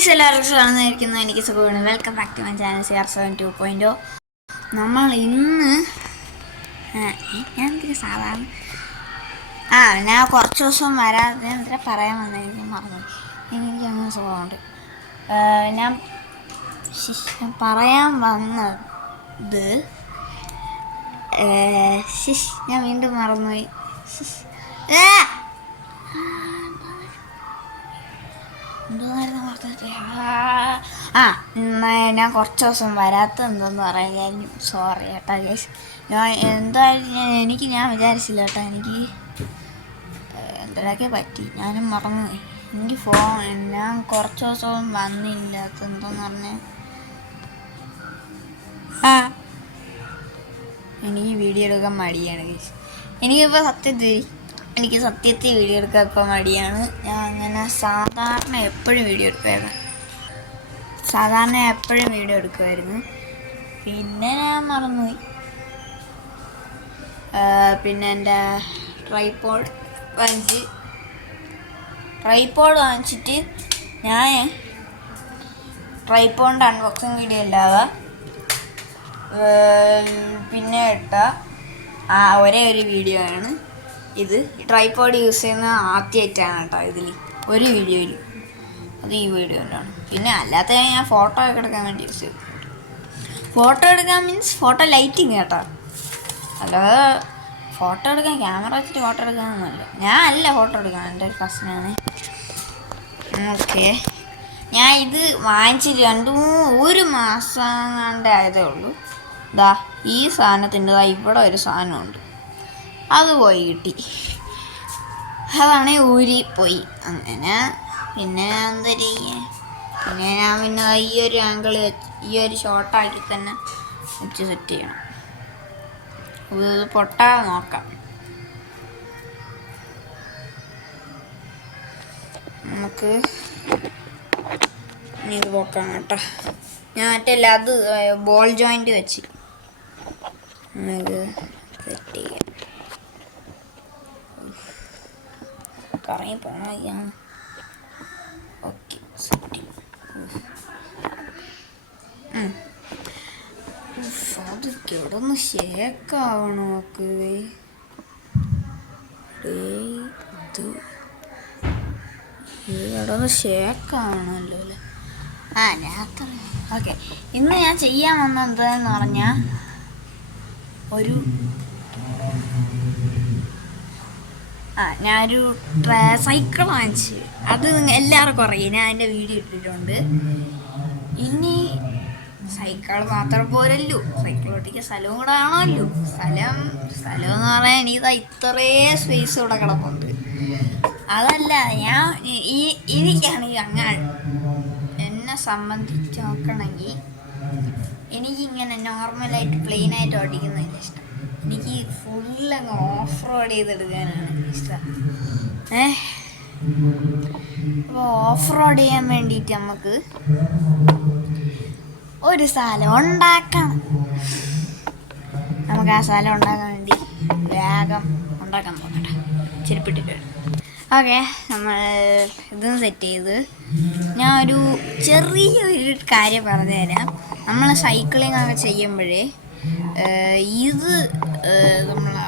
Guys എല്ലാവർക്കും സ്വാഗതം. എനിക്ക് സുഖമാണ്. Welcome back to my channel CR7 2.0. നമ്മൾ ഇന്ന് ഞാൻ സാധാരണ ഞാൻ കുറച്ച് ദിവസം വരാതെ എന്താ പറയാൻ വന്നത് എനിക്ക് മറന്നു. എനിക്ക് അങ്ങനെ സുഖമുണ്ട്. ഞാൻ പറയാൻ വന്നത് ഞാൻ വീണ്ടും മറന്നുപോയി. ഞാൻ കുറച്ച് ദിവസം വരാത്ത എന്തെന്ന് പറയാൻ കഴിഞ്ഞു. സോറി കേട്ടോ ഗൈസ്. ഞാൻ എന്തായാലും ഞാൻ വിചാരിച്ചില്ല കേട്ടോ. എനിക്ക് എന്തൊക്കെ പറ്റി, ഞാനും മറന്നുപോയി. എനിക്ക് ഞാൻ കുറച്ച് ദിവസവും വന്നില്ലാത്ത എന്തെന്ന് പറഞ്ഞാൽ എനിക്ക് വീഡിയോ എടുക്കാൻ മടിയാണ് ഗൈസ്. എനിക്കിപ്പോൾ എനിക്ക് സത്യത്തിൽ വീഡിയോ എടുക്കാൻ ഇപ്പം മടിയാണ്. ഞാൻ അങ്ങനെ സാധാരണ എപ്പോഴും വീഡിയോ എടുക്കുമായിരുന്നു. പിന്നെ ഞാൻ മറന്നുപോയി. പിന്നെ എൻ്റെ ട്രൈപോഡ് വാങ്ങിച്ചിട്ട് ഞാൻ ട്രൈപോഡിൻ്റെ അൺബോക്സിങ് വീഡിയോ അല്ലാതെ പിന്നെ ഇട്ട ഒരേ ഒരു വീഡിയോ ആണ് ഇത്. ട്രൈപോഡ് യൂസ് ചെയ്യുന്ന ആദ്യമായിട്ടാണ് കേട്ടോ ഇതിൽ ഒരു വീഡിയോയിൽ. അത് ഈ വീഡിയോയിലാണ്. പിന്നെ അല്ലാത്ത ഞാൻ ഫോട്ടോ ഒക്കെ എടുക്കാൻ വേണ്ടി യൂസ് ചെയ്തു. ഫോട്ടോ എടുക്കാൻ മീൻസ് ഫോട്ടോ ലൈറ്റിങ് കേട്ടോ. അല്ലാതെ ഫോട്ടോ എടുക്കാൻ ക്യാമറ വെച്ചിട്ട് ഫോട്ടോ എടുക്കാനൊന്നുമല്ല. ഞാൻ ഫോട്ടോ എടുക്കാൻ, എൻ്റെ ഒരു കസിനാണ്. ഓക്കെ, ഞാൻ ഇത് വാങ്ങിച്ചിട്ട് ഒരു മാസം ആയതേ ഉള്ളൂ. ഈ സാധനത്തിൻ്റെ ഇവിടെ ഒരു സാധനമുണ്ട്, അത് പോയി കിട്ടി. അതാണ് ഊരിപ്പോയി. അങ്ങനെ പിന്നെ എന്താ ചെയ്യുക. പിന്നെ ഞാൻ ഈ ഒരു ആംഗിൾ ഈ ഒരു ഷോർട്ടാക്കി തന്നെ വെച്ച് സെറ്റ് ചെയ്യണം. ഇത് പൊട്ടാതെ നോക്കാം. നമുക്ക് ഇത് പൊക്കാം കേട്ടോ. ഞാൻ മറ്റല്ല അത് ബോൾ ജോയിൻ്റ് വെച്ച് നമുക്ക് സെറ്റ് ചെയ്യാം. കറങ്ങി പോകണം. Okay, set. അത് കിടന്ന് ഷേക്കാവണോ? കിടന്ന് ഷേക്കാവണമല്ലോ അല്ലേ? ഓക്കെ, ഇന്ന് ഞാൻ ചെയ്യാൻ വന്നത് എന്താന്ന് പറഞ്ഞാൽ ഞാനൊരു സൈക്കിൾ വാങ്ങിച്ച്. അത് എല്ലാവർക്കും അറിയാം, ഞാൻ എൻ്റെ വീഡിയോ ഇട്ടിട്ടുണ്ട്. ഇനി സൈക്കിൾ മാത്രം പോരല്ലോ, സൈക്കിൾ ഓട്ടിക്കാൻ സ്ഥലവും കൂടെ ആണല്ലോ. സ്ഥലം എന്ന് പറയാൻ എനിക്ക് ഇത്രയും സ്പേസ് ഇവിടെ കിടപ്പുണ്ട്. അതല്ല, എനിക്കാണെങ്കിൽ അങ്ങനെ എന്നെ സംബന്ധിച്ച് നോക്കണമെങ്കിൽ എനിക്കിങ്ങനെ നോർമലായിട്ട് പ്ലെയിനായിട്ട് ഓടിക്കുന്നതിന് ഇഷ്ടം. എനിക്ക് ഫുള്ളങ്ങ് ഓഫ് റോഡ് ചെയ്തെടുക്കാനാണ് ഇഷ്ടം. അപ്പോൾ ഓഫ് റോഡ് ചെയ്യാൻ വേണ്ടിയിട്ട് നമുക്ക് ഒരു സ്ഥലം ഉണ്ടാക്കണം. നമുക്ക് ആ സ്ഥലം ഉണ്ടാക്കാൻ വേണ്ടി വേഗം ഉണ്ടാക്കാൻ നോക്കട്ടെ. ചെരുപ്പിട്ടിട്ട് ഓക്കെ, നമ്മൾ ഇതും സെറ്റ് ചെയ്ത് ഞാൻ ചെറിയൊരു കാര്യം പറഞ്ഞു തരാം. നമ്മൾ സൈക്ലിംഗ് ഒക്കെ ചെയ്യുമ്പോഴേ ഇത് നമ്മളെ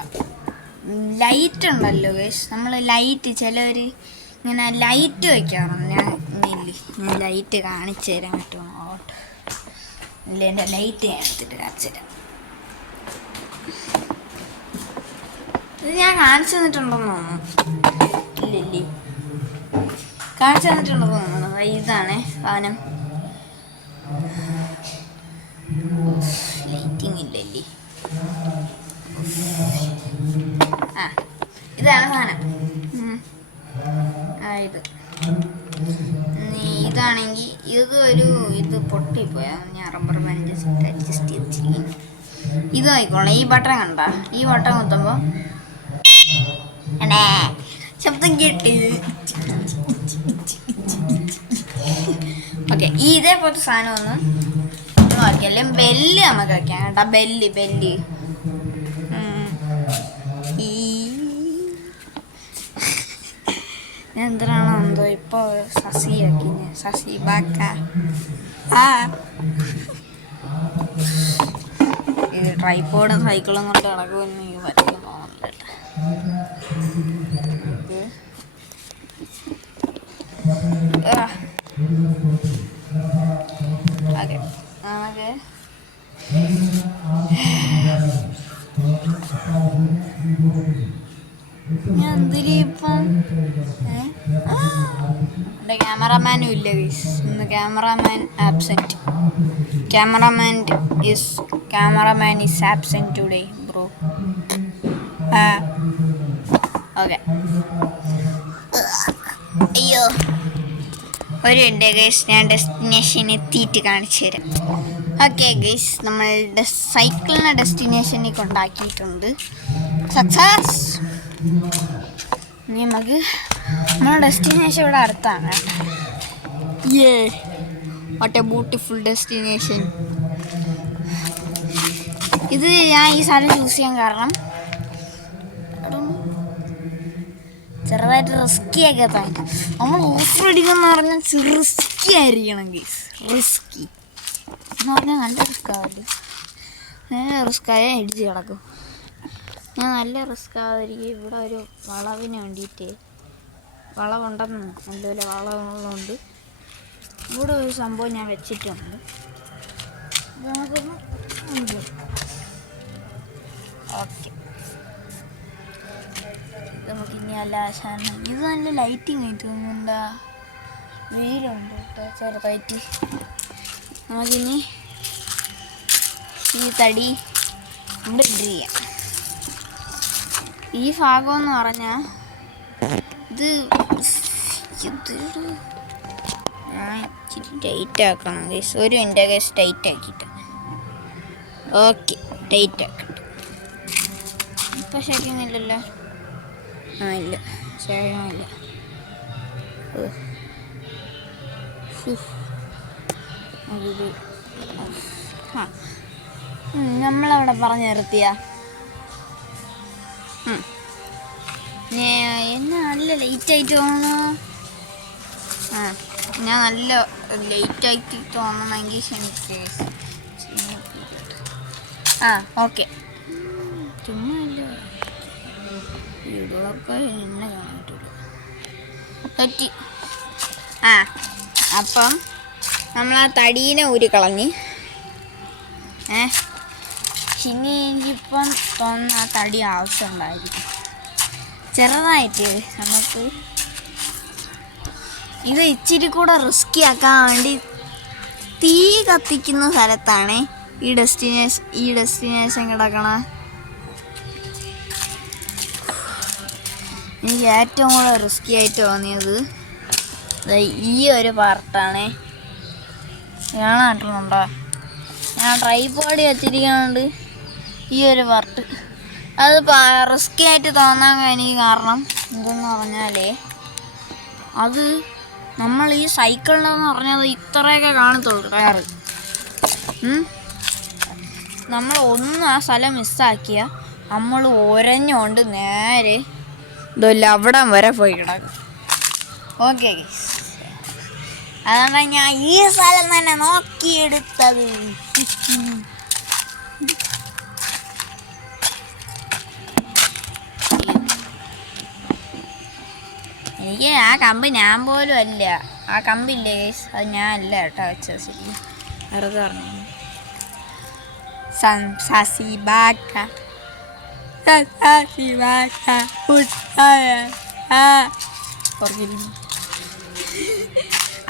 ലൈറ്റ് ഉണ്ടല്ലോ ഗൈസ്, നമ്മൾ ലൈറ്റ് ചിലവർ ഇങ്ങനെ ലൈറ്റ് വയ്ക്കാറുണ്ട്. ഞാൻ ലൈറ്റ് കാണിച്ചു തരാൻ പറ്റുമോ? ഇല്ല, എൻ്റെ ലൈറ്റ് ഞാൻ എടുത്തിട്ട് കാണിച്ചു തരാം. ഇത് ഞാൻ കാണിച്ചു തന്നിട്ടുണ്ടെന്ന് തോന്നുന്നു. ഇല്ലല്ലേ, കാണിച്ചു തന്നിട്ടുണ്ടെന്ന് തോന്നുന്നു. ഇതാണ് സാധനം. ലൈറ്റിങ് ഇല്ലല്ലേ. ഇതാണ് സാധനം. ഇതാണെങ്കിൽ ഇത് പൊട്ടിപ്പോയാ ഞാൻ റബ്ബർ ബാൻഡ് അഡ്ജസ്റ്റ് ചെയ്തിരിക്കുന്നു. ഇതായിക്കോളാം. ഈ ബട്ടൺ കണ്ട, ഈ ബട്ടൺ കുത്തുമ്പോൾ ശബ്ദം കേട്ട്. ഓക്കെ, ഇതേപോലത്തെ സാധനം ഒന്ന് നോക്കിയല്ലേ. ബെല്ല് നമുക്ക് വയ്ക്കാം കേട്ടോ. ബെല്ല് എന്തിനാണോ എന്തോ ഇപ്പോൾ സസിയാക്കി സസി ബാക്ക ഇത് ട്രൈപ്പോഡും സൈക്കിളും കൊണ്ട് നടക്കുമെന്ന് എനിക്ക് പറ്റും തോന്നുന്നില്ല. ഓക്കെ നമുക്ക് ഞാൻ എന്തിരിപ്പം എൻ്റെ ക്യാമറാമാനും ഇല്ല ഗൈസ്. ഇന്ന് cameraman absent. Cameraman is absent today, bro. Okay. അയ്യോ ഒരു ഉണ്ട് ഗൈസ്, ഞാൻ ഡെസ്റ്റിനേഷൻ എത്തിയിട്ട് കാണിച്ചു തരാം. ഓക്കെ ഗൈസ്, നമ്മളുടെ സൈക്കിളിനെ ഡെസ്റ്റിനേഷനിൽ കൊണ്ടാക്കിയിട്ടുണ്ട്. സക്സസ്. നമുക്ക് നമ്മുടെ ഡെസ്റ്റിനേഷൻ ഇവിടെ അടുത്താണ് കേട്ടോ. What A beautiful destination. ഇത് ഞാൻ ഈ സ്ഥലം ചൂസ് ചെയ്യാൻ കാരണം ചെറുതായിട്ട് റിസ്കിയൊക്കെ തന്നെ. നമ്മൾ ഓഫ് റൈഡിങ്ങെന്ന് പറഞ്ഞാൽ റിസ്കി ആയിരിക്കണം ഗൈസ്. റിസ്കി എന്ന് പറഞ്ഞാൽ നല്ല റിസ്ക് ആവില്ല. റിസ്ക്കായ ഇടിച്ച് കിടക്കും. ഞാൻ നല്ല റിസ്ക് ആവാതിരിക്കും. ഇവിടെ ഒരു വളവിന് വേണ്ടിയിട്ട് വളവുണ്ടെന്ന് നല്ലപോലെ വളവുള്ളതുകൊണ്ട് ഇവിടെ ഒരു സംഭവം ഞാൻ വെച്ചിട്ടുണ്ട്. ഓക്കെ, നമുക്ക് ഇനി അല്ല ആശാനം. ഇത് നല്ല ലൈറ്റിങ് ആയിട്ട് തോന്നുന്നുണ്ടാ. വെയിലുണ്ട് കേട്ടോ ചെറുതായിട്ട്. നമുക്കിനി ഈ തടി ഇവിടെ ഇട്ട് ചെയ്യാം. ഈ ഭാഗം എന്ന് പറഞ്ഞാൽ ഇത് ഇച്ചിരി ടൈറ്റ് ആക്കണം ഗൈസ്. ഒരു മിനിറ്റ് ഗൈസ്, ടൈറ്റ് ആക്കിയിട്ട്. ഓക്കെ, ടൈറ്റ് ആക്കട്ടെ. ഇപ്പം ശരിയൊന്നുമില്ലല്ലോ. ഇല്ല, ശരിയില്ല. നമ്മളവിടെ പറഞ്ഞു നിർത്തിയ എന്നെ നല്ല ലേറ്റായിട്ട് തോന്നുന്നു. ഞാൻ നല്ല ലേറ്റായിട്ട് തോന്നണമെങ്കിൽ ക്ഷമിക്കേ. ഓക്കെ, ചുമ്മാ ഇല്ല വീടുകളൊക്കെ എന്നെ കാണാൻ പറ്റി. അപ്പം നമ്മൾ ആ തടീനെ ഊരി കളഞ്ഞ് ഇനി എനിക്കിപ്പം തോന്നുന്ന ആ തടി ആവശ്യമുണ്ടായിരിക്കും ചെറുതായിട്ട്. നമുക്ക് ഇത് ഇച്ചിരി കൂടെ റിസ്കി ആക്കാൻ വേണ്ടി തീ കത്തിക്കുന്ന സ്ഥലത്താണ് ഈ ഡെസ്റ്റിനേഷൻ കിടക്കണ. എനിക്ക് ഏറ്റവും കൂടുതൽ റിസ്കി ആയിട്ട് തോന്നിയത് ഈ ഒരു പാർട്ടാണ്. കാണാട്ടുണ്ടോ, ഞാൻ ട്രൈപോഡ് വെച്ചിരിക്കുന്നുണ്ട്. ഈ ഒരു പാർട്ട് അത് റിസ്കി ആയിട്ട് തോന്നാൻ എനിക്ക് കാരണം എന്തെന്ന് പറഞ്ഞാൽ അത് നമ്മൾ ഈ സൈക്കിളിനെന്ന് പറഞ്ഞത് ഇത്രയൊക്കെ കാണത്തുള്ളൂ ടയറ്. നമ്മൾ ഒന്നും ആ സ്ഥലം മിസ്സാക്കിയ നമ്മൾ ഒരഞ്ഞുകൊണ്ട് നേരെ ഇതല്ല അവിടം വരെ പോയി കിടക്കും. ഓക്കെ, അതാണ് ഞാൻ ഈ സ്ഥലം തന്നെ നോക്കിയെടുത്തത്. എനിക്ക് ആ കമ്പ് ഞാൻ പോലും അല്ല. ആ കമ്പില്ലേ ഗൈസ്, അത് ഞാൻ അല്ല കേട്ടോ വെച്ചത്. ശരി, വെറുതെ പറഞ്ഞു.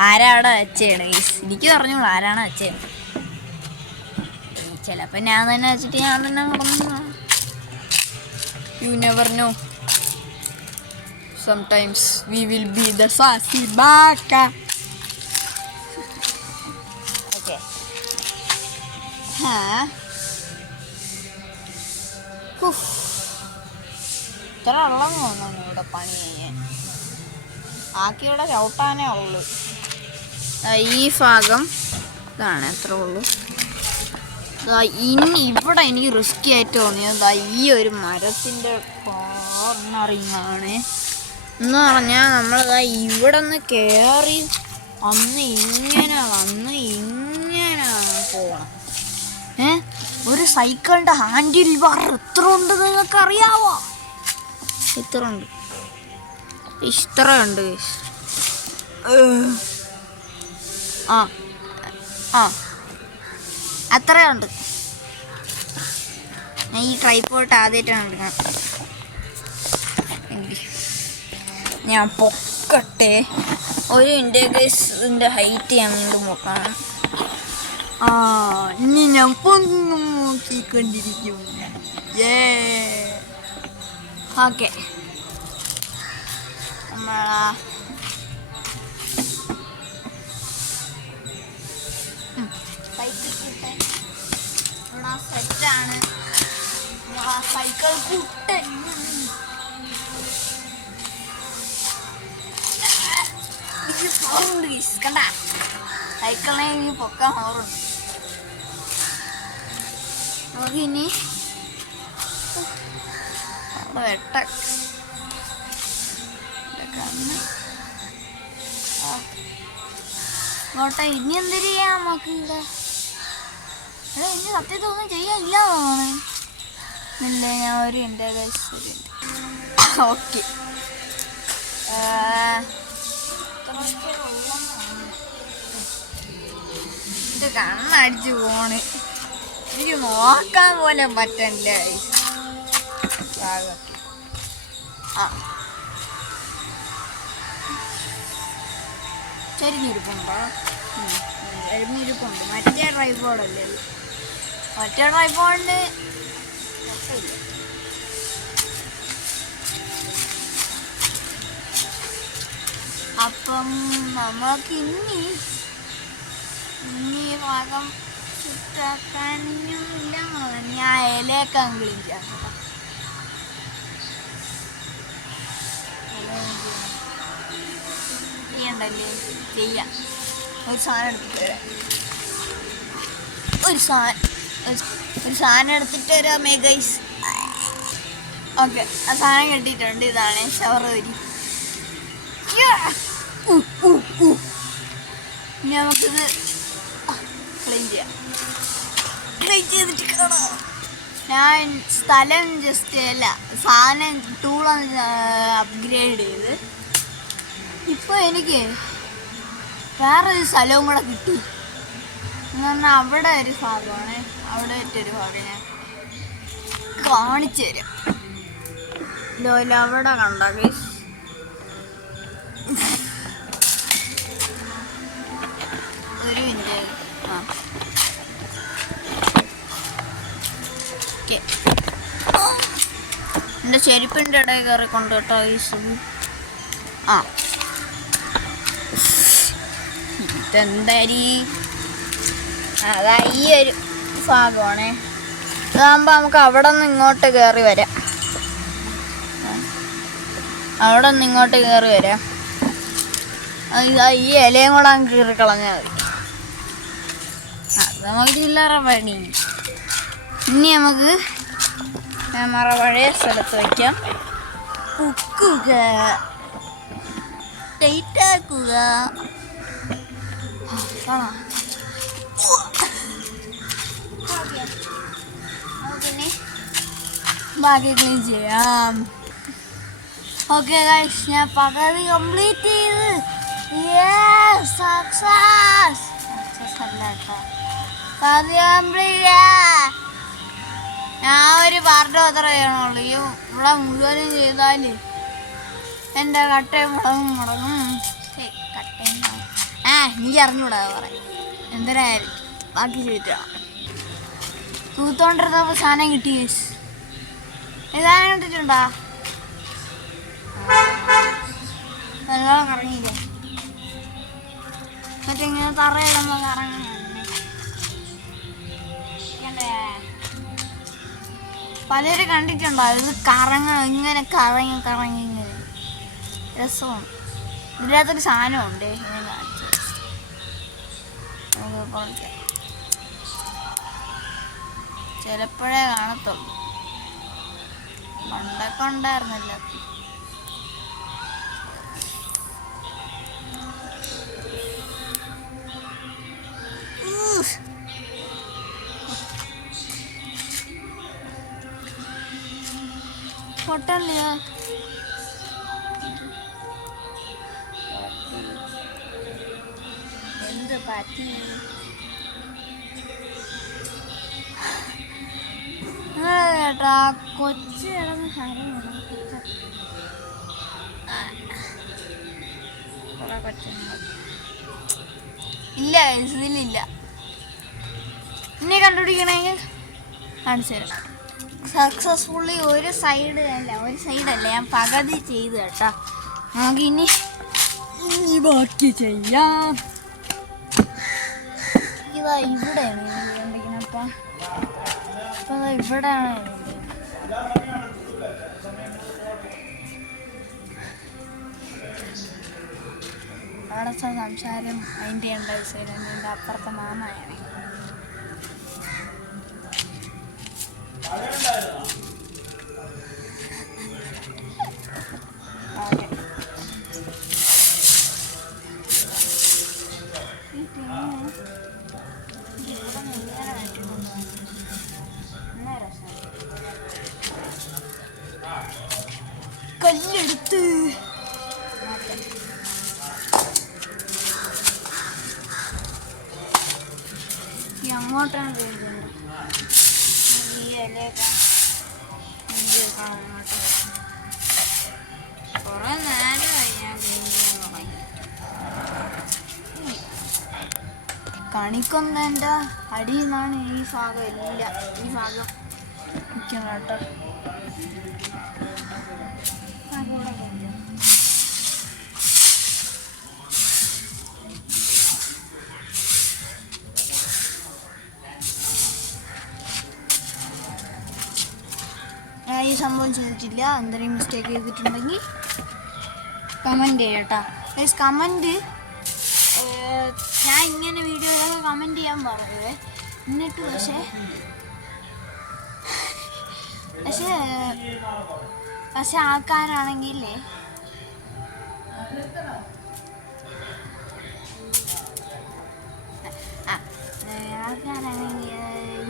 ആരാ അവിടെ വെച്ചേണ് ഗൈസ്? എനിക്ക് പറഞ്ഞോളൂ ആരാണ് വെച്ചത്. ചിലപ്പോൾ ഞാൻ തന്നെ വെച്ചിട്ട് ഞാൻ തന്നെ നടന്നു. You never know. Sometimes we will be the sassy baka. Okay. ഇത്ര വെള്ളം തോന്നുന്നു ഇവിടെ പണി ചെയ്യാൻ. ആക്കിയുടെ ചവിട്ടാനേ ഉള്ളൂ. ഈ ഭാഗം ഇതാണ്, എത്ര ഉള്ളൂ. ഇനി ഇവിടെ എനിക്ക് റിസ്കി ആയിട്ട് തോന്നിയത് ഈ ഒരു മരത്തിൻ്റെ കോർണറിങ്ങാണ്. എന്ന് പറഞ്ഞാൽ നമ്മളിതാ ഇവിടെ നിന്ന് കയറി വന്ന് ഇങ്ങനെ പോകണം. ഒരു സൈക്കിളിൻ്റെ ഹാൻഡിൽ ബാർ എത്ര ഉണ്ട് നിങ്ങൾക്ക് അറിയാവോ? ഇത്രയുണ്ട്. അത്രയുണ്ട്. ഞാൻ ഈ ട്രൈപോഡ് ആദ്യമായിട്ടാണ് എടുക്കുന്നത്. ഞാൻ പൊക്കട്ടെ. ഒരു ഇതിൻ്റെ ഹൈറ്റ് ഞാൻ വീണ്ടും നോക്കണം. ഇനി ഞാൻ പൊങ്ങും നോക്കിക്കൊണ്ടിരിക്കും. ഓക്കെ, നമ്മളാ സൈക്കിൾ ഇവിടെ സെറ്റാണ്. സൈക്കിൾ കുട്ടൻ കണ്ട സൈക്കിളിനെ ഇനി പൊക്കാൻ ഹോറുണ്ട്. നമുക്കിനി വെട്ട കോട്ടെ ഇനി എന്തൊരു ചെയ്യാം നമുക്ക് ഇവിടെ? ഇനി സത്യത്തൊന്നും ചെയ്യാനില്ല തോന്നണേ. ഇല്ല, ഞാൻ ഒരു എൻ്റെ ഓക്കെ. ഇത് കണ്ണടിച്ച് പോണ്. എനിക്ക് നോക്കാൻ പോലും പറ്റണ്ട. ചെരിഞ്ഞിരിപ്പുണ്ടോ? ചെരിഞ്ഞിരിപ്പുണ്ട്. മറ്റേ ട്രൈപോഡല്ലേ? മറ്റേ ട്രൈപോഡിന് അപ്പം നമ്മൾക്ക് ഇനി ഭാഗം ചുറ്റാക്കാനില്ല. ഞാൻ ഇലയൊക്കെ ക്ലീൻ ചെയ്യാം. ചെയ്യണ്ടല്ലേ? ചെയ്യാം. ഒരു സാധനം എടുത്തിട്ട് വരാം. ഒരു സാധനം എടുത്തിട്ട് വരാമേ ഗൈസ്. ഓക്കെ, ആ സാധനം കെട്ടിയിട്ടുണ്ട്. ഇതാണ് ഷവർ വരി. ഇനി നമുക്കിത് ക്ലീൻ ചെയ്യാം. ക്ലീൻ ചെയ്തിട്ട് കാണാം. ഞാൻ സ്ഥലം ജസ്റ്റ് അല്ല, സാധനം ടൂളൊന്ന് അപ്ഗ്രേഡ് ചെയ്ത് ഇപ്പോൾ എനിക്ക് വേറൊരു സ്ഥലവും കൂടെ കിട്ടി. എന്ന് പറഞ്ഞാൽ അവിടെ ഒരു ഭാഗമാണ്, അവിടെ മറ്റൊരു ഭാഗം ഞാൻ കാണിച്ചു തരാം. ഇതുപോലെ അവിടെ കണ്ട ഗൈസ്, ഒരു മിനിറ്റ്. ഓക്കെ, എൻ്റെ ചെരുപ്പിൻ്റെ ഇടയിൽ കയറി കൊണ്ട് കേട്ടോ ഗൈസ്. ഇതെന്തായി? അതാ ഈ ഒരു ഭാഗമാണേ. ഇതാകുമ്പോൾ നമുക്ക് അവിടെ നിന്ന് ഇങ്ങോട്ട് കയറി വരാം. അവിടെ നിന്ന് ഇങ്ങോട്ട് കയറി വരാം. ഈ ഇലയും കൂടെ അങ്ങ് കീറി കളഞ്ഞാൽ മതി. അത് നമുക്ക് ചില്ലറ പണി. ഇനി നമുക്ക് ക്യാമറ പഴയ സ്ഥലത്ത് വയ്ക്കാം. ഉക്കുക, ടൈറ്റാക്കുക. നമുക്കിനി ബാക്കി ക്ലീൻ ചെയ്യാം. ഓക്കെ ഗൈസ്, ഞാൻ പകുതി കംപ്ലീറ്റ് ചെയ്ത്. സക്സസ് അല്ല കേട്ടോ, പകുതി കംപ്ലീറ്റ്. ഞാൻ ഒരു പാർട്ട് മാത്രമേ ചെയ്യണുള്ളൂ. ഇവിടെ മുഴുവനും ചെയ്താൽ എൻ്റെ കട്ടയും മുടങ്ങും. എനിക്ക് അറിഞ്ഞൂടാ പറയാം. എന്തിനായാലും ബാക്കി ചെയ്തിട്ടാണ്. തൂത്തോണ്ടിരുന്നപ്പോൾ സാധനം കിട്ടി. സാധനം കിട്ടിട്ടുണ്ടോ? വെള്ളം കറങ്ങിയില്ലേ? മറ്റേ ഇങ്ങനെ തറയിടുമ്പോൾ കറങ്ങി. പലരും കണ്ടിട്ടുണ്ടോ ഇത് ഇങ്ങനെ കറങ്ങി ഇങ്ങനെ രസമാണ്. ഇതിനകത്തൊരു സാധനമുണ്ട്, ഇങ്ങനെ കാണിച്ചു. നമുക്ക് ചിലപ്പോഴേ കാണത്തുള്ളൂ. പണ്ടൊക്കെ ഉണ്ടായിരുന്നില്ല. പൊട്ടല്ലേ എന്ത് പറ്റി? കേട്ടാ കൊച്ചു കിടന്ന് കാര്യമാണ്. കുറെ കൊച്ചുങ്ങൾ ഇല്ല, ഇതിലില്ല. ഇന്നെ കണ്ടുപിടിക്കണമെങ്കിൽ കാണിച്ചു തരാം. സക്സസ്ഫുള്ളി ഒരു സൈഡല്ല ഞാൻ പകുതി ചെയ്തു കേട്ടോ. നമുക്ക് ഇനി ബാക്കി ചെയ്യാം. ഇതാ ഇവിടെയാണ് കണ്ടിരിക്കുന്നത്. അപ്പം ഇവിടെയാണ് അവിടെ സംസാരം അതിൻ്റെ ഉണ്ട് സൈഡ്. എൻ്റെ അപ്പുറത്തെ മാമയാണ്. കല്ലെടുത്ത് അങ്ങോട്ടാണ് പോകുന്നത്. ഈ ഇലയൊക്കെ കാണാനായിട്ട് കുറെ നേരമായി ഞാൻ തുടങ്ങി. കണിക്കൊന്നതിൻ്റെ അടിയിൽ നിന്നാണ് ഈ ഭാഗം എല്ലാം ഈ ഭാഗം നിൽക്കണം കേട്ടോ. ഞാൻ ഈ സംഭവം ചെയ്തിട്ടില്ല. എന്തെങ്കിലും മിസ്റ്റേക്ക് ചെയ്തിട്ടുണ്ടെങ്കിൽ കമൻറ്റ് ചെയ്യട്ടോ. Please comment. ഞാൻ ഇങ്ങനെ വീഡിയോയിലൊക്കെ കമൻറ്റ് ചെയ്യാൻ പറയുന്നത്. എന്നിട്ട് പക്ഷേ ആൾക്കാരാണെങ്കിലേ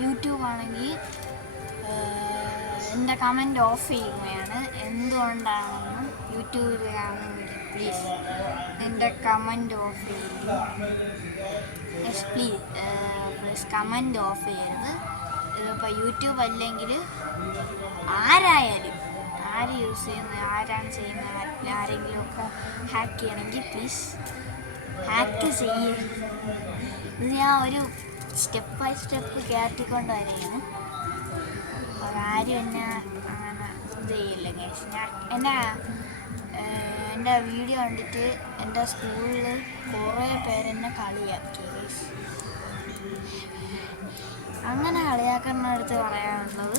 യൂട്യൂബ് ആണെങ്കിൽ എൻ്റെ കമൻറ്റ് ഓഫ് ചെയ്യുകയാണ്. എന്തുകൊണ്ടാണെന്ന് യൂട്യൂബിലാണെങ്കിൽ പ്ലീസ് എൻ്റെ കമൻറ്റ് ഓഫ് ചെയ്യരുത്. പ്ലീസ് കമൻറ്റ് ഓഫ് ചെയ്യരുത്. ഇതിപ്പോൾ യൂട്യൂബ് അല്ലെങ്കിൽ ആരായാലും യൂസ് ചെയ്യുന്നത് ആരാണ് ചെയ്യുന്നത് ആരെങ്കിലുമൊക്കെ ഹാക്ക് ചെയ്യണമെങ്കിൽ പ്ലീസ് ഹാക്ക് ചെയ്യരുത്. ഇത് ഞാൻ ഒരു സ്റ്റെപ്പ് ബൈ സ്റ്റെപ്പ് കയറ്റിക്കൊണ്ട് വരികയാണ്. ആരും എന്നെ അങ്ങനെ ഇത് ചെയ്യില്ല ഗൈസ്. എൻ്റെ വീഡിയോ കണ്ടിട്ട് എൻ്റെ സ്കൂളിൽ കുറേ പേരെന്നെ കളിയാക്കി ഗൈസ്. അങ്ങനെ കളിയാക്കുന്നടുത്ത് പറയാനുള്ളത്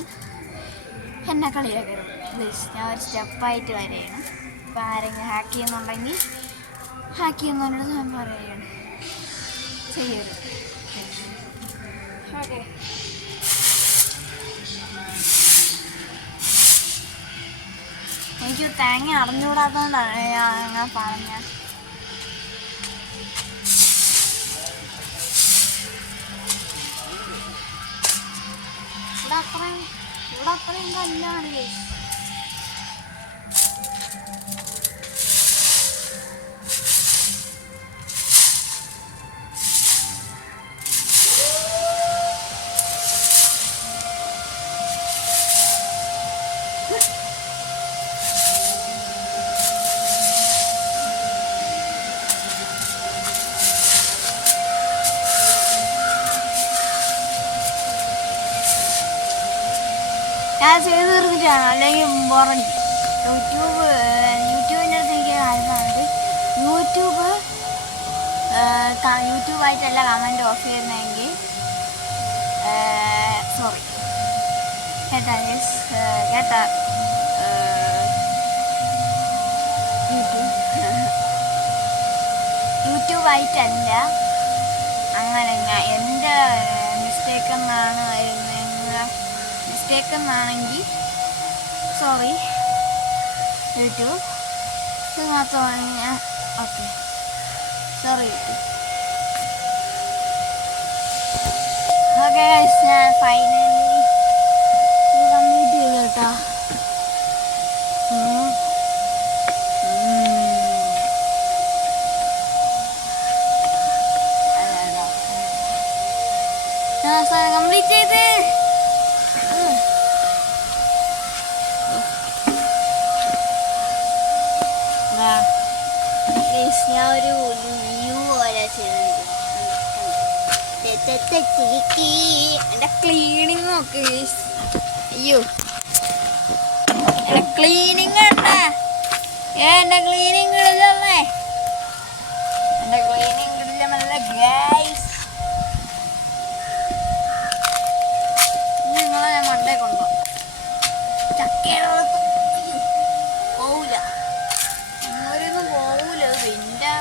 എന്നെ കളിയാക്കരുത് പ്ലീസ്. ഞാൻ ഒരു സ്റ്റെപ്പായിട്ട് വരികയാണ്. ഇപ്പം ആരെങ്കിലും ഹാക്ക് ചെയ്യുന്നുണ്ടെങ്കിൽ ഹാക്ക് ചെയ്യുന്നതിനടുത്ത് ഞാൻ പറയുകയാണ്, ചെയ്യരുത്. ഓക്കെ, എനിക്ക് തേങ്ങ അറിഞ്ഞുകൂടാത്തതുകൊണ്ടാണ് ഞാൻ അങ്ങനെ പറഞ്ഞത്. ഇവിടെ അത്രയും കല്ലാണ് ഗൈസ്. ഞാൻ ചെയ്ത് തീർന്നിട്ടാണ്, അല്ലെങ്കിൽ ബോറടി. യൂട്യൂബിൻ്റെ അടുത്ത് എനിക്ക് കാര്യമാണ്. യൂട്യൂബായിട്ടല്ല കമൻറ്റ് ഓഫ് ചെയ്യുന്നതെങ്കിൽ സോറി കേട്ടാ കേട്ടാ യൂട്യൂബായിട്ടല്ല. അങ്ങനെ എൻ്റെ മിസ്റ്റേക്ക് എന്നാണെങ്കിൽ സോറി. യൂട്യൂബ് ഇത് മാത്രമാണ് ഞാൻ ഓക്കെ. Sorry YouTube. ഓക്കെ ഞാൻ ഫൈനലി കംപ്ലീറ്റ് ചെയ്തു കേട്ടോ. കംപ്ലീറ്റ് ചെയ്ത് ഞാൻ ഒരു വ്യൂ പോലെ ചെയ്തിരിക്കുന്നു. എൻ്റെ ക്ലീനിങ് നോക്ക്. അയ്യോ എൻ്റെ ക്ലീനിങ് ഉണ്ട്. എൻ്റെ ക്ലീനിങ് ഇടില്ലല്ലേ, എൻ്റെ ക്ലീനിങ് ഇടില്ലമല്ല ഗൈസ്. നിങ്ങളെ ഞാൻ മണ്ടേ കൊണ്ടോ ചക്കയുടെ പോവില്ല, ഇങ്ങോട്ടൊന്നും പോവില്ല. പിന്നെ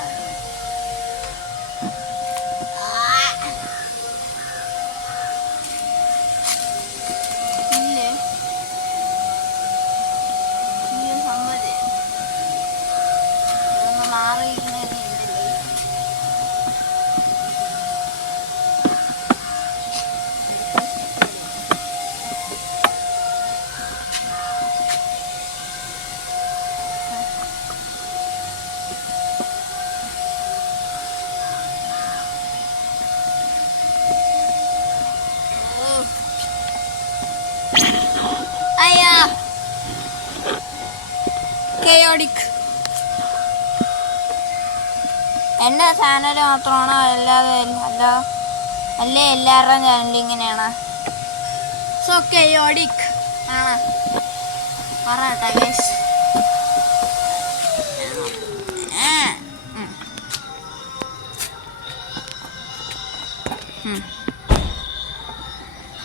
ഇല്ലേ സമ്മതി മാറിയിരിക്കുന്നതിന് ഇല്ലല്ലേ. അയ്യാ കെയോഡിക്. എൻ്റെ ചാനൽ മാത്രമാണോ അല്ലാതെ അല്ലേ എല്ലാവരുടെയും ചാനൽ ഇങ്ങനെയാണ്? സോ കെയോഡിക് ആണ് പറയട്ടെ ഗൈസ്.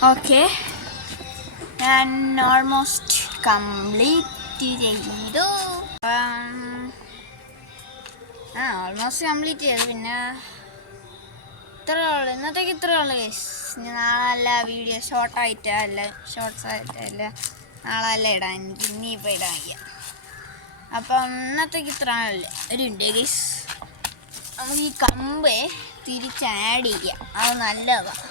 ഓക്കെ ഞാൻ ഓൾമോസ്റ്റ് കംപ്ലീറ്റ് ചെയ്തു. ഓൾമോസ്റ്റ് കംപ്ലീറ്റ് ചെയ്തു. പിന്നെ ഇത്രയേ ഉള്ളൂ, ഇന്നത്തേക്ക് ഇത്രയേ ഉള്ളൂ ഗൈസ്. ഇനി നാളെ അല്ല വീഡിയോ ഷോർട്ട്സ് ആയിട്ടല്ല നാളെ അല്ല ഇടാൻ, എനിക്ക് ഇനിയിപ്പോൾ ഇടാൻ വയ്യ. അപ്പം ഇന്നത്തേക്ക് ഇത്ര ആണല്ലേ. ഒരു ഉണ്ട് ഗൈസ്, നമുക്ക് ഈ കമ്പ് തിരിച്ച് ആഡ് ചെയ്യാം, അത് നല്ലതാണ്.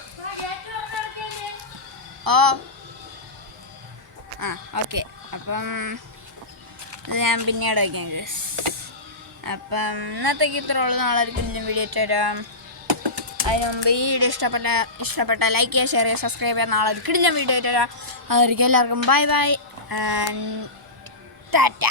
ഓക്കെ അപ്പം ഇത് ഞാൻ പിന്നീട് വയ്ക്കാം ഗൈസ്. അപ്പം ഇന്നത്തേക്ക് ഇത്ര ഉള്ളൂ. നാളെ ഒരു കുഞ്ഞു വീഡിയോ ഇട്ട് തരാം. അതിന് മുമ്പ് ഈ വീഡിയോ ഇഷ്ടപ്പെട്ട ലൈക്ക് ചെയ്യുക, ഷെയർ ചെയ്യുക, സബ്സ്ക്രൈബ് ചെയ്യുക. നാളെ ഒരു കിടിലൻ വീഡിയോ ഇട്ട് തരാം. അതായിരിക്കും എല്ലാവർക്കും ബൈ ബൈ ആൻഡ് ടാറ്റ.